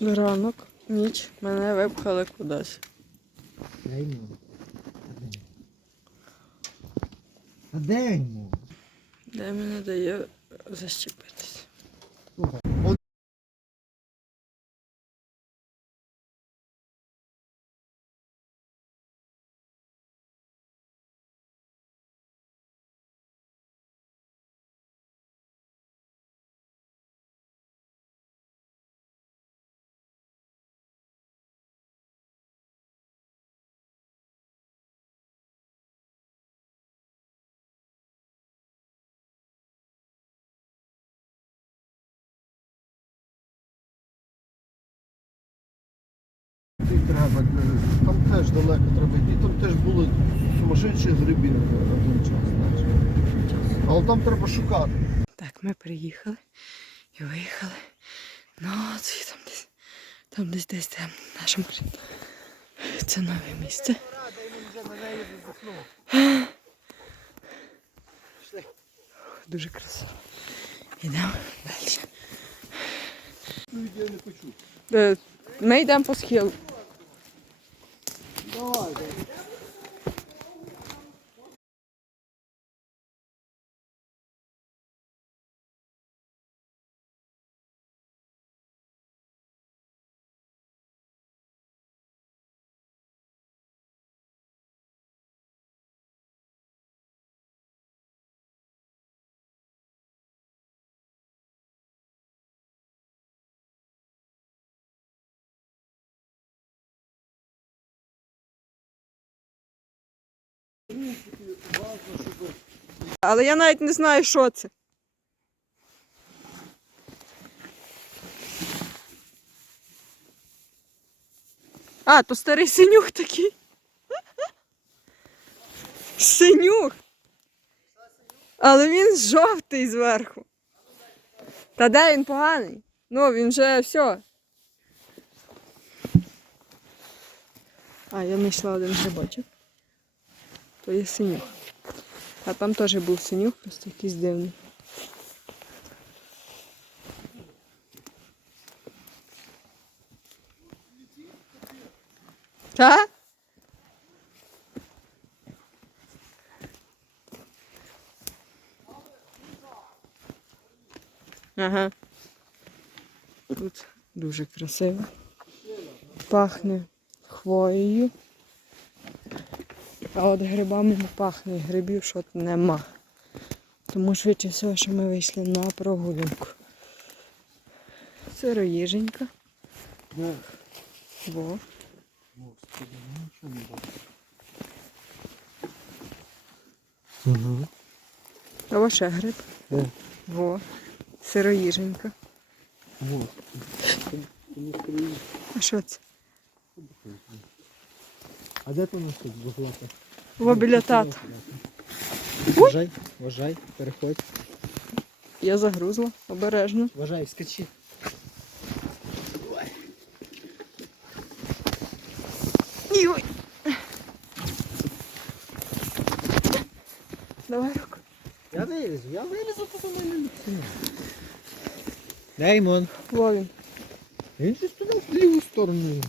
Ранок, ніч, мене випхали кудись. А де йому? Де мене дає защепитись. Йти треба, там теж далеко треба йти, там теж були сумасшедші гриби на один час, знаєш. Але там треба шукати. Так, ми приїхали і виїхали. Ну, це там десь, там десь десь там наша машина. Це нове місце. Дуже красиво. Йдемо далі. Ну, я не почув. Е, Ми йдемо по схилу. Давай, Але я навіть не знаю, що це. А, то старий синюх такий. Синюх. Але він жовтий зверху. Та де він поганий? Ну, він вже все. А, я знайшла один грибочок. То є синюх. А там теж був синюх, просто якийсь дивний. Та? Ага. Тут дуже красиво. Пахне хвоєю. А от грибами не пахне, грибів що нема. Тому швидше всього, що ми вийшли на прогулянку. Сироїженька. Во. Господи, нічого не бачу. Угу. А во ще гриб. Де? Во. Сироїженька. Скоріше. А що це? А де ти у нас тут буглата? Во біля тата. Вважай, вважай, переходь. Я загрузла обережно. Вважай, скачи. Ой. Давай руку. Я вилізу, я вилізу, то за мене не Деймон. Во він. Він щось туди в ліву сторону.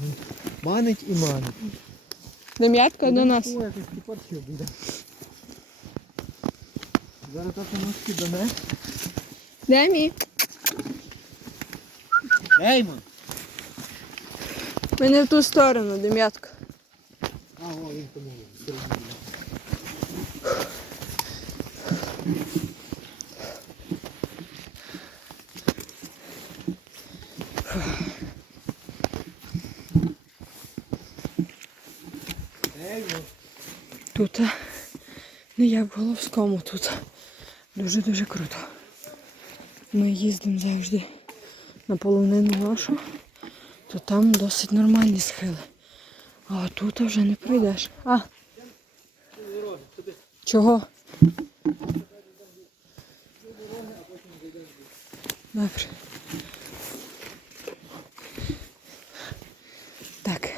Манить і манить. Дем'ятка до нас. Ой, якось кіпарчив буде. Зараз тато носки дане. Де мій? Деймон! Ми не в ту сторону, Дем'ятка. А, о, він тому середині. Деймон! Тут а, не як в Головському тут. Дуже-дуже круто. Ми їздимо завжди на полонину нашу, то там досить нормальні схили. А тут вже не прийдеш. А. Чого? Добре. Так.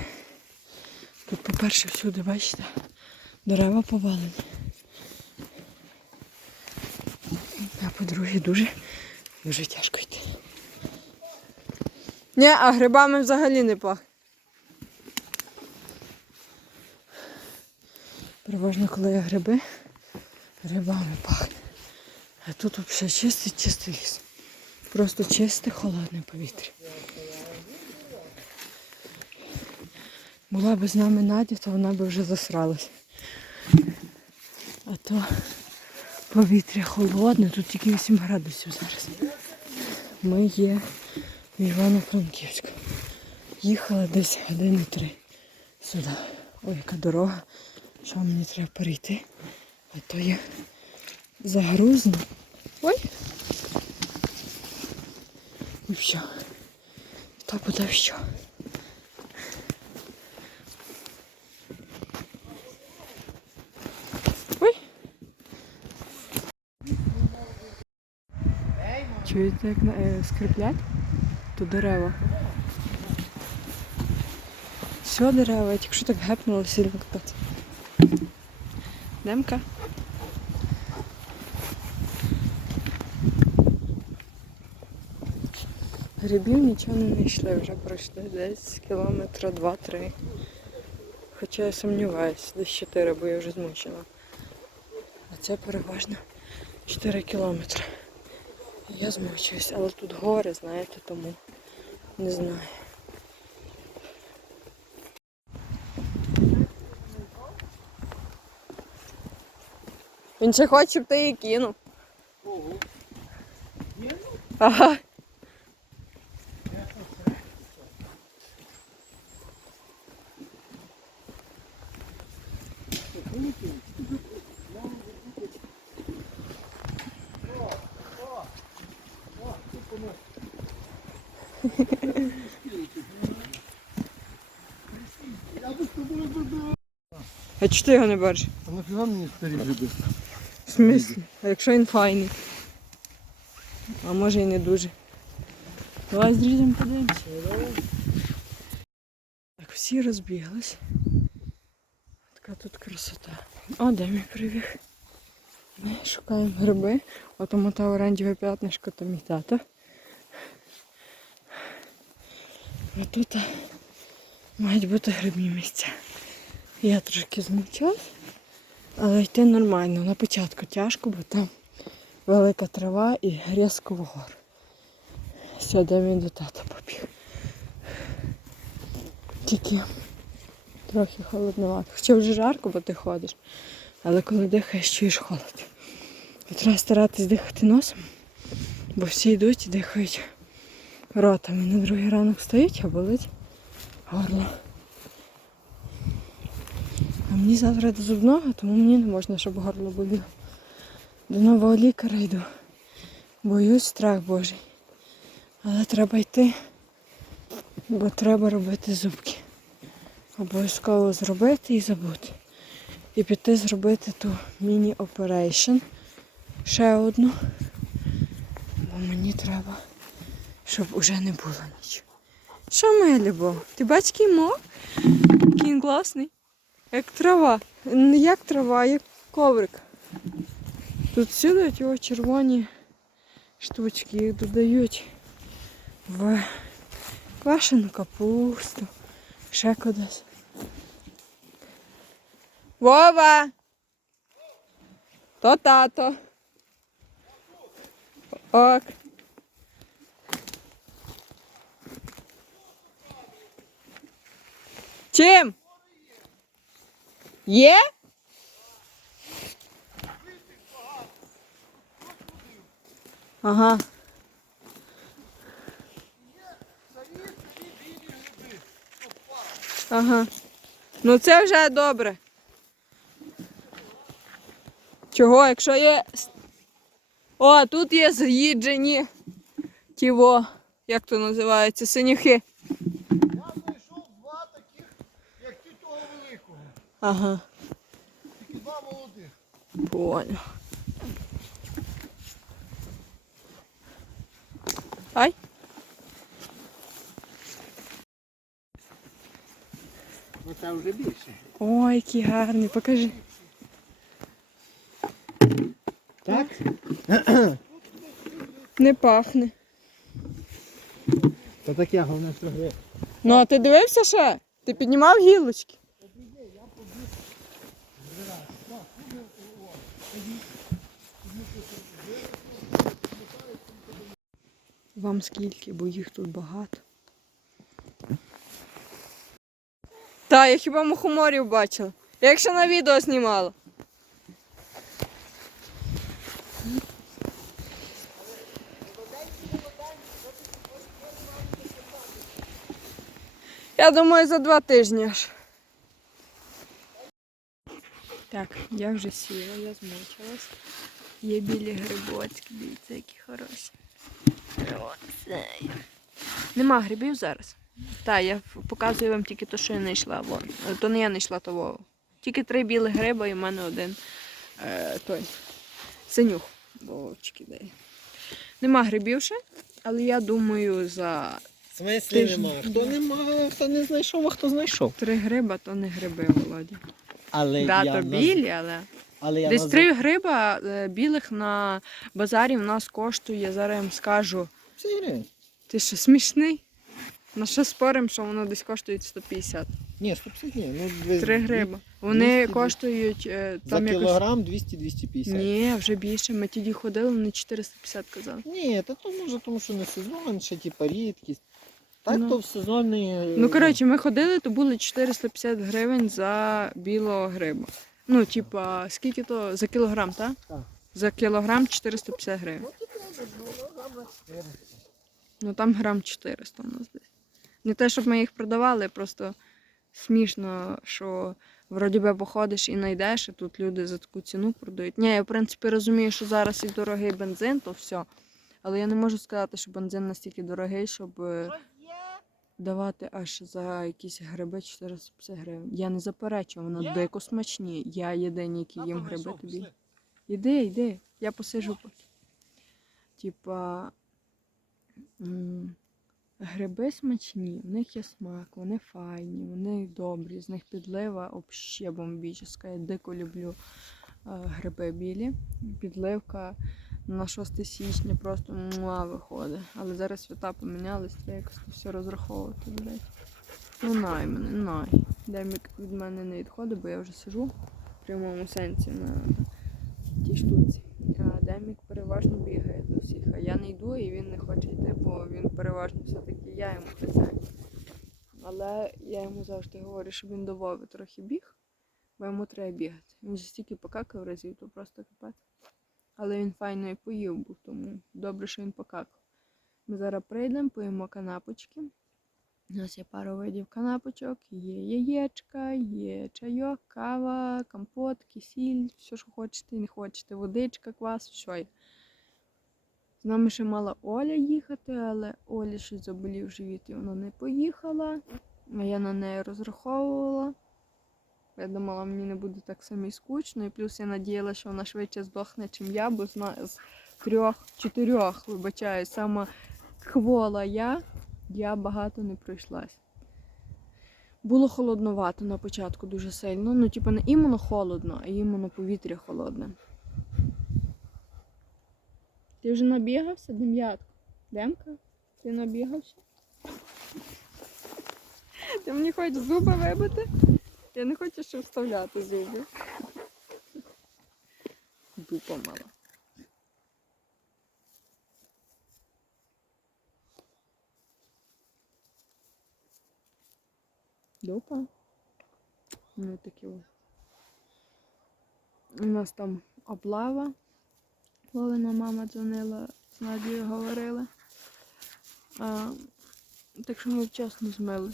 Тут, по-перше, всюди, бачите, дерева повалені. По-друге, дуже, дуже тяжко йти. Ні, а грибами взагалі не пахне. Переважно, коли є гриби, грибами пахне. А тут взагалі чистий, чистий ліс. Просто чисте, холодне повітря. Була б з нами Надя, то вона б вже засралась. А то повітря холодне, тут тільки 8 градусів зараз. Ми є в Івано-Франківську. Їхала десь години три сюди. Ой, яка дорога. Що мені треба перейти? А то є загрузно. Ой. І все. Та буде що. Чуєте, як е, скриплять? То дерева. Все дерева, я тільки що так гепнула сильно капець. Демка. Грибів нічого не знайшли, вже пройшли десь кілометра два-три. Хоча я сумніваюся, десь чотири, бо я вже змучила. А це переважно 4 кілометри. Я змучуюсь, але тут гори, знаєте, тому не знаю. Він ще хоче, щоб ти її кинув. Ага. Чого ти його не береш? А нафіга мені старі гриби? В смислі? А якщо він файний? А може і не дуже. Давай зріжемо подивимося. Так, всі розбіглись. Така тут красота. О, де мій прибіг? Ми шукаємо гриби. Отому та оранжеве п'ятнишко, то мій тато. А тут мають бути грибні місця. Я трошки змучилась. Але йти нормально. На початку тяжко, бо там велика трава і різко вгор. Сюди він до тата побіг. Тільки трохи холодновато. Хоча вже жарко, бо ти ходиш. Але коли дихаєш, чуєш холод. І треба старатись дихати носом, бо всі йдуть і дихають ротами. На другий ранок стоїть, а болить горло. А мені завтра до зубного, тому мені не можна, щоб горло боліло. До нового лікаря йду. Боюсь страх Божий. Але треба йти, бо треба робити зубки. Обов'язково зробити і забути. І піти зробити ту міні-оперейшн. Ще одну. Бо мені треба, щоб уже не було нічого. Що моя любов? Ти бачиш кімо? Який він класний. Як трава. Не як трава, а як коврик. Тут всюди його червоні штучки, їх додають в квашену капусту, ще кудись. Вова! То тато. Ок. Чим? Є? Ага. Ага. Ну це вже добре. Чого, якщо є. О, тут є з'їджені тіво, як то називається, синяхи. Я знайшов два таких, як ті того великого. Ага, Тільки два молодих. понял. Ай. Ну це вже більше. Ой, який гарний, покажи. Так? Не пахне. Та Та таке головне, що гри. Ну, а ти дивився ще? Ти піднімав гілочки? Вам скільки, бо їх тут багато. Та, я хіба мухоморів бачила. Я якщо на відео знімала. Я думаю, за два тижні аж. Так, я вже сіла, я змучилась. Є білі грибочки, дивіться, які хороші. Оце. Нема грибів зараз. Так, я показую вам тільки те, що я знайшла. Вон. Е, То не я знайшла того. Тільки три білі гриба і в мене один е, той. Синюх. Вовчики дає. Нема грибів ще, але я думаю, за В смислі Ти нема. Хто нема, хто не знайшов, а хто знайшов. три гриба, то не гриби, Володя. Але Да, я то наз- білі, але. Але я Десь три гриба е, білих на базарі в нас коштує, зараз я вам скажу. 50 гривень. Ти що смішний? На що спорим, що воно десь коштує 150? Ні, 150 ні. Ну, дві- Три гриба. Вони 200. коштують е, За там якось. кілограм 200-250. Ні, вже більше. Ми тоді ходили, вони 450 казали. Ні, та то може, тому що не сезон, ще типа рідкість. Так Ну. то в сезонний. Ну, коротше, ми ходили, то були 450 гривень за білого гриба. Ну, типа, скільки то за кілограм, так? Так. За кілограм 450 гривень. Ну там грам 400 у нас десь. Не те, щоб ми їх продавали, просто смішно, що вроді би походиш і знайдеш, а тут люди за таку ціну продають. Ні, я в принципі розумію, що зараз і дорогий бензин, то все. Але я не можу сказати, що бензин настільки дорогий, щоб е, давати аж за якісь гриби 450 гривень. Я не заперечую, воно дико смачні. Я єдині, які їм гриби тобі. Іди, йди, я посижу поки. Типа, гриби смачні, в них є смак, вони файні, вони добрі, з них підлива взагалі бомбічна. Я дико люблю е, гриби білі. Підливка на 6 січня просто муа виходить. Але зараз свята помінялись, треба якось все розраховувати, блядь. Ну най мене, най. Демік від мене не відходить, бо я вже сижу в прямому сенсі на тій штуці. А Демік переважно бігає до всіх, а я не йду і він не хоче йти, бо він переважно все-таки я йому хазяїн. Але я йому завжди говорю, щоб він до Вови трохи біг, бо йому треба бігати. Він же стільки покакав разів, то просто капець. Але він файно і поїв був, тому добре, що він покакав. Ми зараз прийдемо, поїмо канапочки. У нас є пару видів канапочок, є яєчка, є чайок, кава, компот, кисіль, все, що хочете не хочете, водичка, квас, все є. З нами ще мала Оля їхати, але Олі щось заболів живіт і вона не поїхала. Я на неї розраховувала. Я думала, мені не буде так само скучно. І плюс я надіялася, що вона швидше здохне, чим я, бо з трьох-чотирьох, вибачаю, сама хвола я, я багато не пройшлась. Було холодновато на початку дуже сильно. Ну, типу, не іменно холодно, а іменно повітря холодне. Ти вже набігався, Дем'ятко? Демка? Ти набігався? Ти мені хочеш зуби вибити? Я не хочу ще вставляти зуби. Дупа мала. Дупа? Ну такі ось. У нас там облава. Вовина мама дзвонила, з Надією говорила. А, так що ми вчасно змили.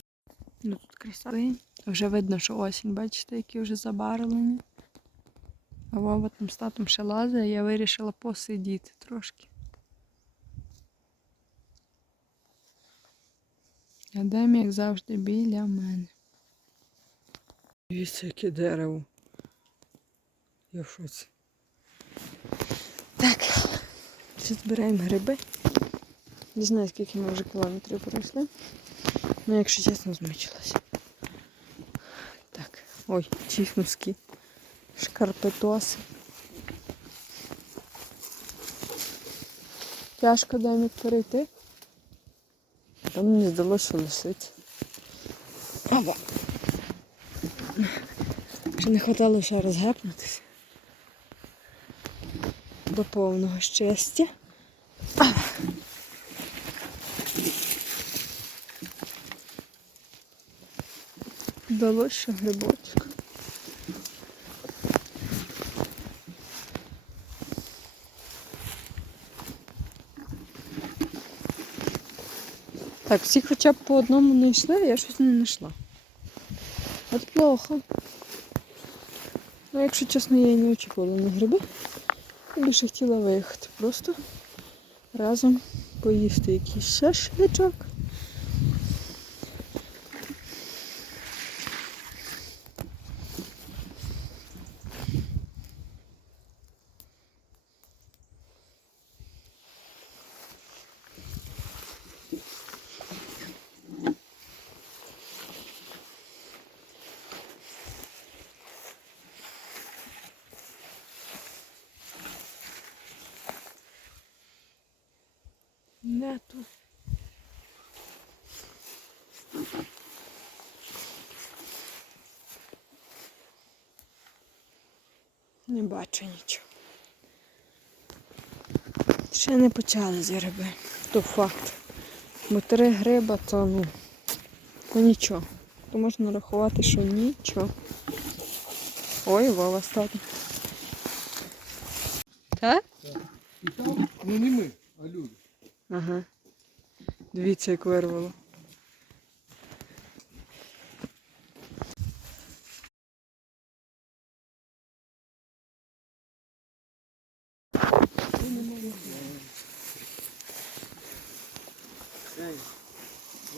Ну тут красиво. Вже видно, що осінь, бачите, які вже забарвлені. А Вова там з татом ще лазить, я вирішила посидіти трошки. А як завжди, біля мене. Дивіться, яке дерево. Я в шоці. Так, ще збираємо гриби. Не знаю, скільки ми вже кілометрів пройшли. Ну, якщо чесно, змучилася. Ой, носки. Шкарпетоси. Тяжко Демік перейти. Там мені здалося, що лисиця. Ава. Ще не хватало ще раз гепнутися. До повного щастя. Ава. Вдалося ще грибочок. Так, всі хоча б по одному не йшли, я щось не знайшла. От плохо. Ну, якщо чесно, я і не очікувала на гриби. Я більше хотіла виїхати. Просто разом поїсти якийсь шашличок. Нету. Не бачу нічого. Ще не почали з гриби. То факт. Бо три гриба, то ну, то нічого. То можна рахувати, що нічого. Ой, Вова став. Так? І там, ну не ми, а люди. Ага. Дивіться, як вирвало.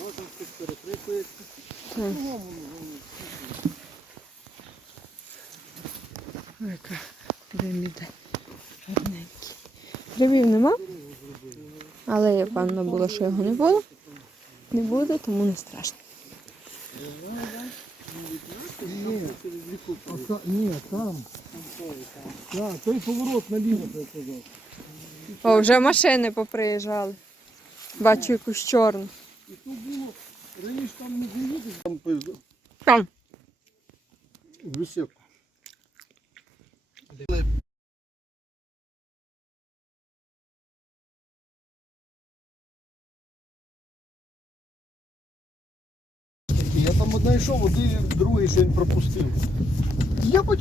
Можна хтось перекрикується. Так. Ой, яка дим іде. Гарненький. Грибів нема. Але я певна була, що його не буде. Не буде, тому не страшно. Ні, там. Той поворот наліво, казав. О, вже машини поприїжджали. Бачу якусь чорну. І то було, раніше там не було. Там пизда. Там. Висок. Я там одна йшов, один другий ще він пропустив. Я потім